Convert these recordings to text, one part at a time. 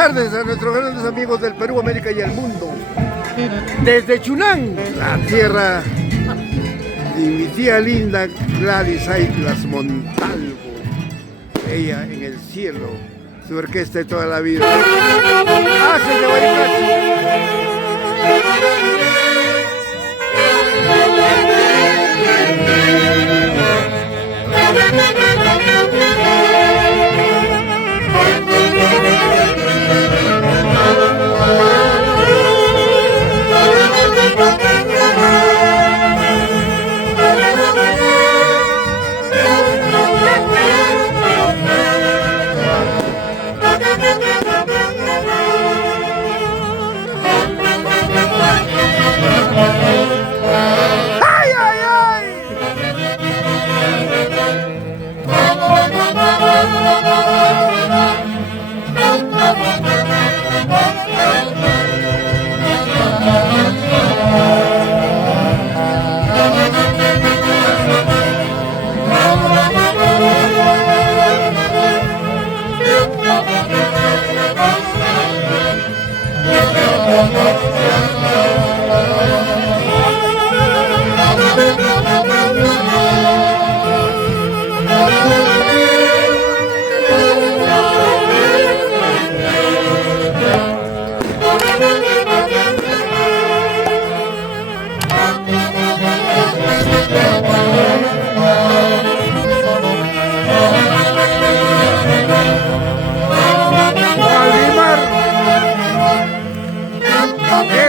tardes a nuestros grandes amigos del Perú, América y el mundo. Desde Chunán, la tierra de mi tía linda Gladys Aylas Montalvo. Ella en el cielo, su orquesta de toda la vida. Hace de Guaycachi.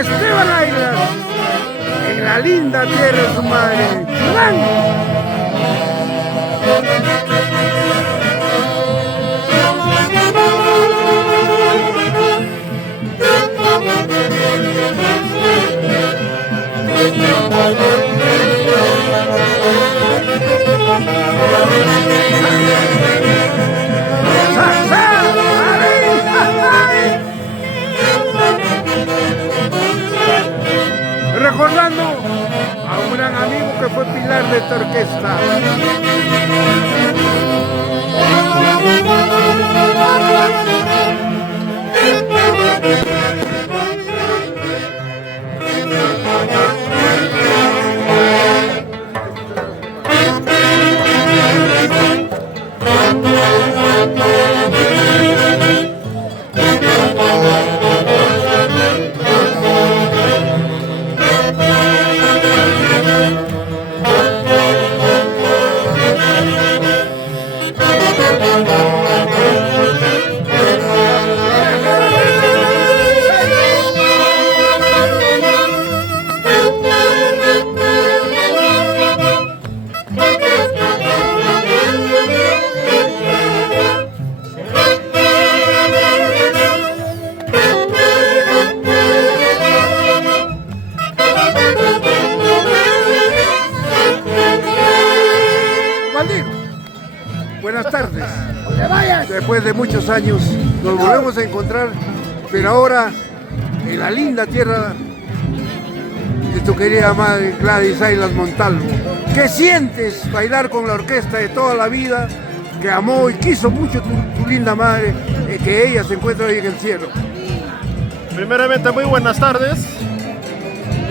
Esteban Aylas, en la linda tierra de su madre, Chunán. Recordando a un gran amigo que fue pilar de esta orquesta. Buenas tardes. Después de muchos años nos volvemos a encontrar, pero ahora en la linda tierra de tu querida madre Gladys Aylas Montalvo. ¿Qué sientes bailar con la orquesta de toda la vida que amó y quiso mucho tu linda madre, que ella se encuentra hoy en el cielo? Primeramente, muy buenas tardes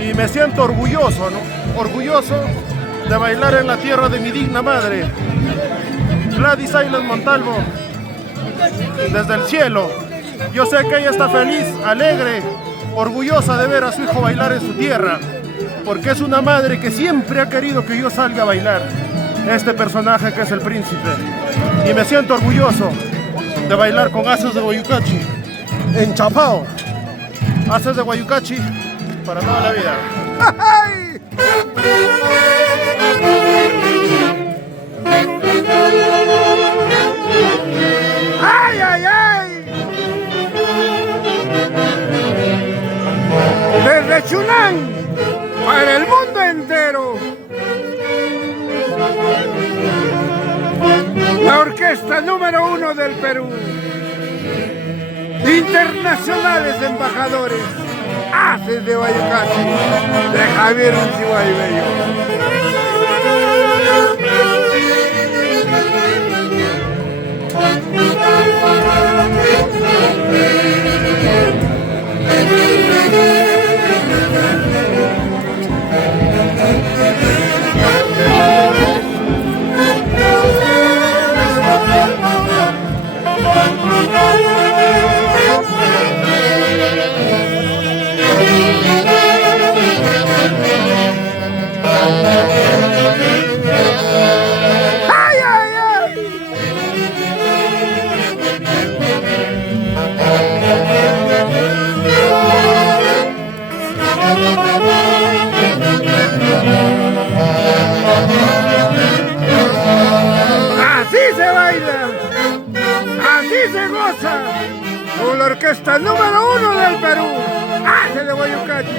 y me siento orgulloso, Orgulloso de bailar en la tierra de mi digna madre, Gladys Aylas Montalvo, desde el cielo. Yo sé que ella está feliz, alegre, orgullosa de ver a su hijo bailar en su tierra, porque es una madre que siempre ha querido que yo salga a bailar este personaje que es el príncipe. Y me siento orgulloso de bailar con Haces de Guaycachi en Chapao. Haces de Guaycachi para toda la vida. ¡Ay, ay, ay! Desde Chunán para el mundo entero, la orquesta número 1 del Perú, internacionales embajadores, Haces de Guaycachi, de Javier Unciguay Bello. Con la orquesta número 1 del Perú, ¡Hace de Guayucachi!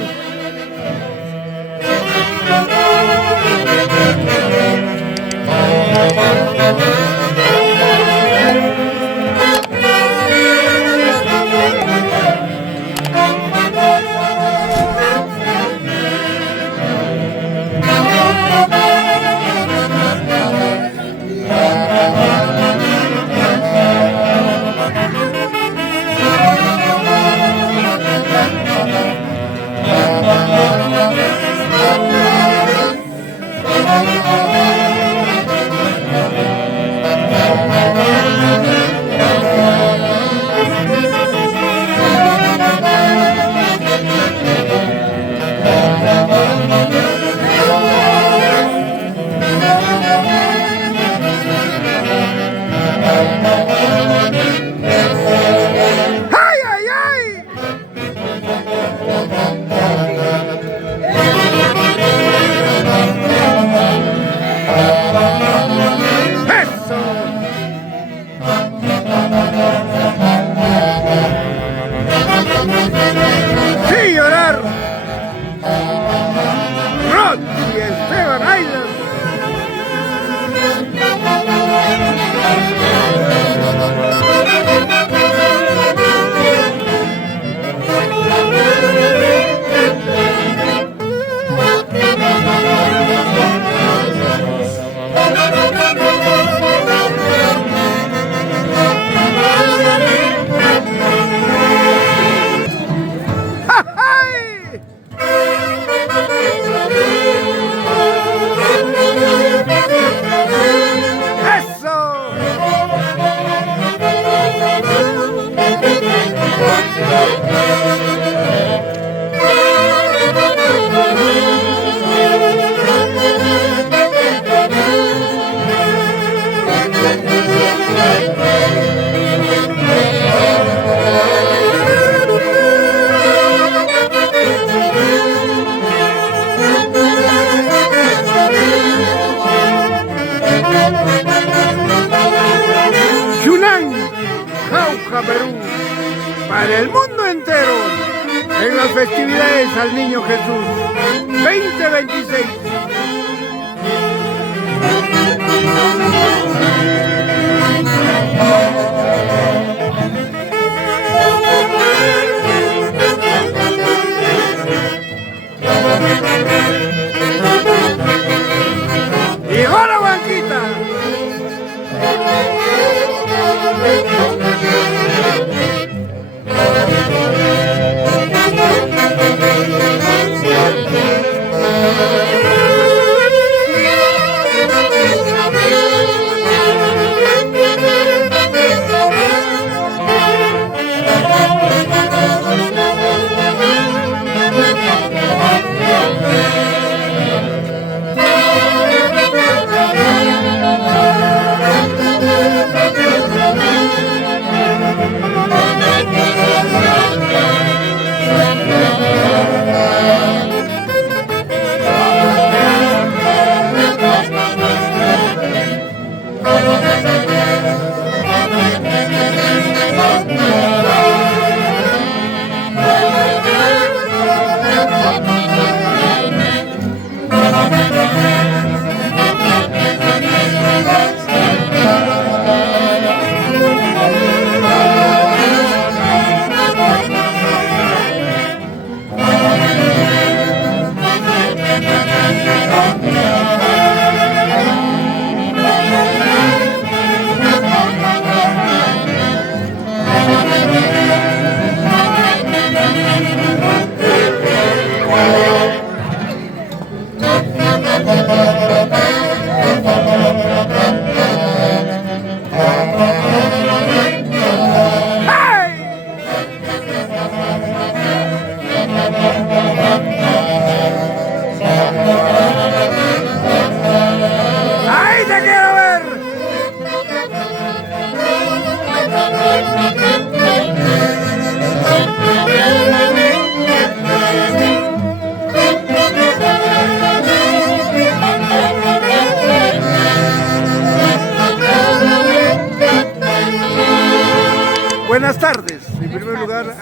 ¡Sí llorar! Rod y Esteban Ayla. Perú, para el mundo entero, en las festividades al Niño Jesús 2026. ¡Llegó la banquita!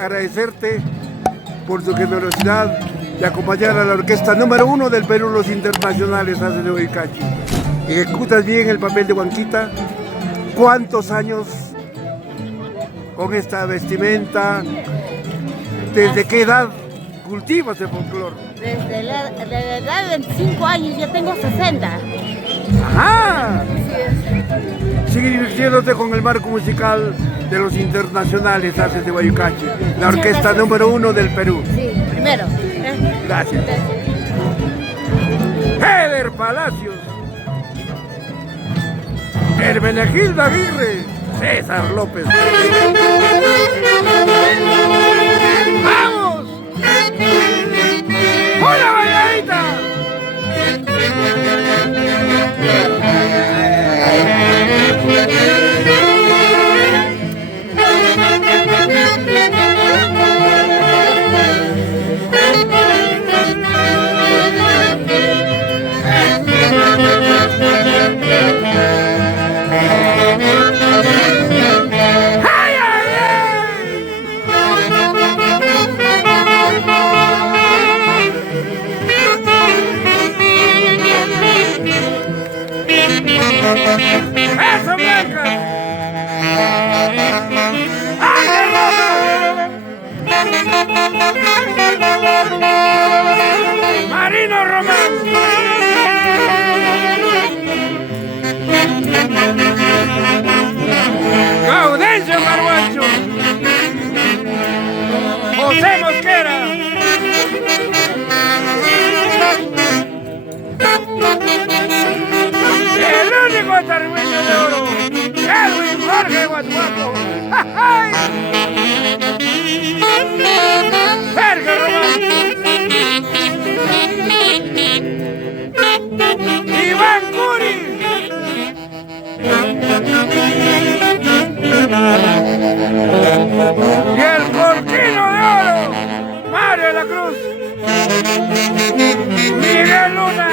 agradecerte por su generosidad de acompañar a la orquesta número 1 del Perú, los internacionales Haces de Huaycachi. Ejecutas bien el papel de Huanquita. ¿Cuántos años con esta vestimenta? ¿Desde qué edad cultivas el folclore? Desde la edad de 25 años, yo tengo 60. ¡Ajá! Sigue divirtiéndote con el marco musical de los internacionales Haces de Huaycachi, la orquesta número 1 del Perú. Sí, primero. Gracias. Eder Palacios, Hermenegildo Aguirre, César López. ¡Vamos! ¡Una bailadita! ¡Eso, Blanca! ¡Ay, Marino Román! Gaudencio Carguacho, José Mosquera, el único tarrueño de oro, Edwin Jorge Guatuaco. Sergio Román, Iván Curi, y el Corquino de Oro, Mario de la Cruz, Miguel Luna,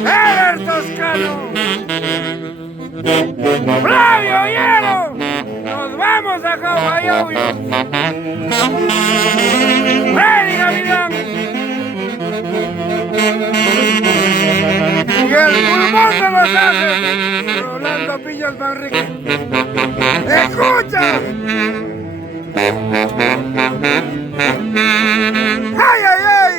Ever Toscano, Flavio Hierro. Nos vamos a Cahuayauyo. Freddy Gavilán y el pulmón de los Haces, Rolando Piñas Manrique. ¡Escucha! ¡Ay, ay, ay!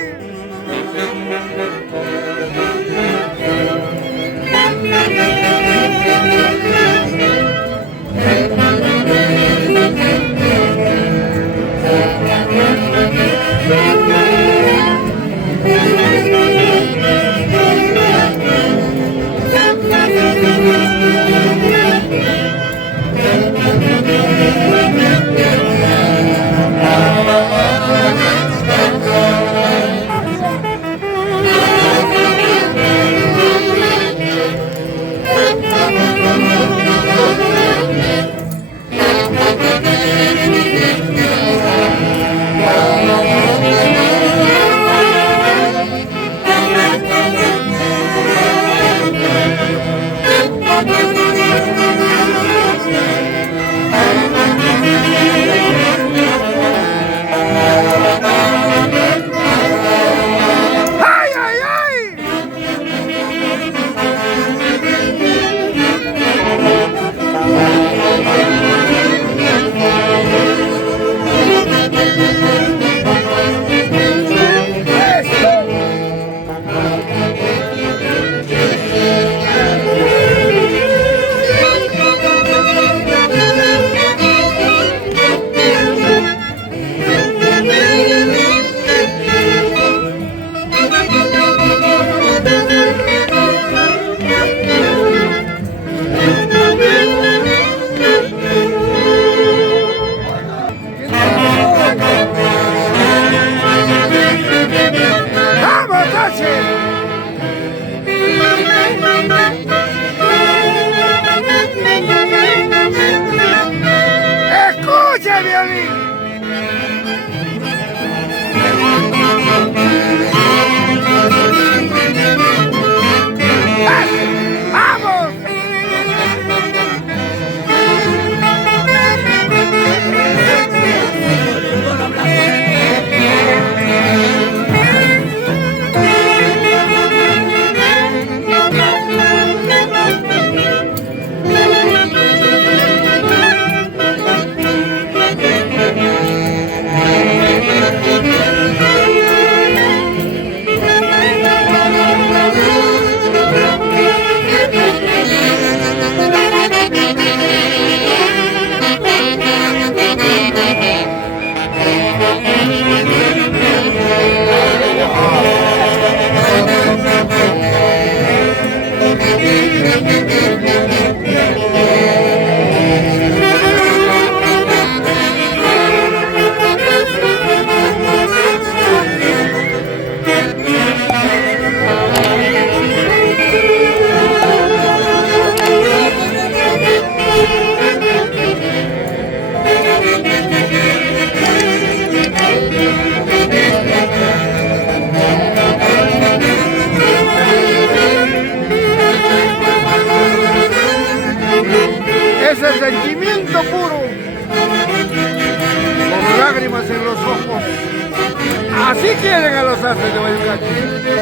desastre de Vallecate.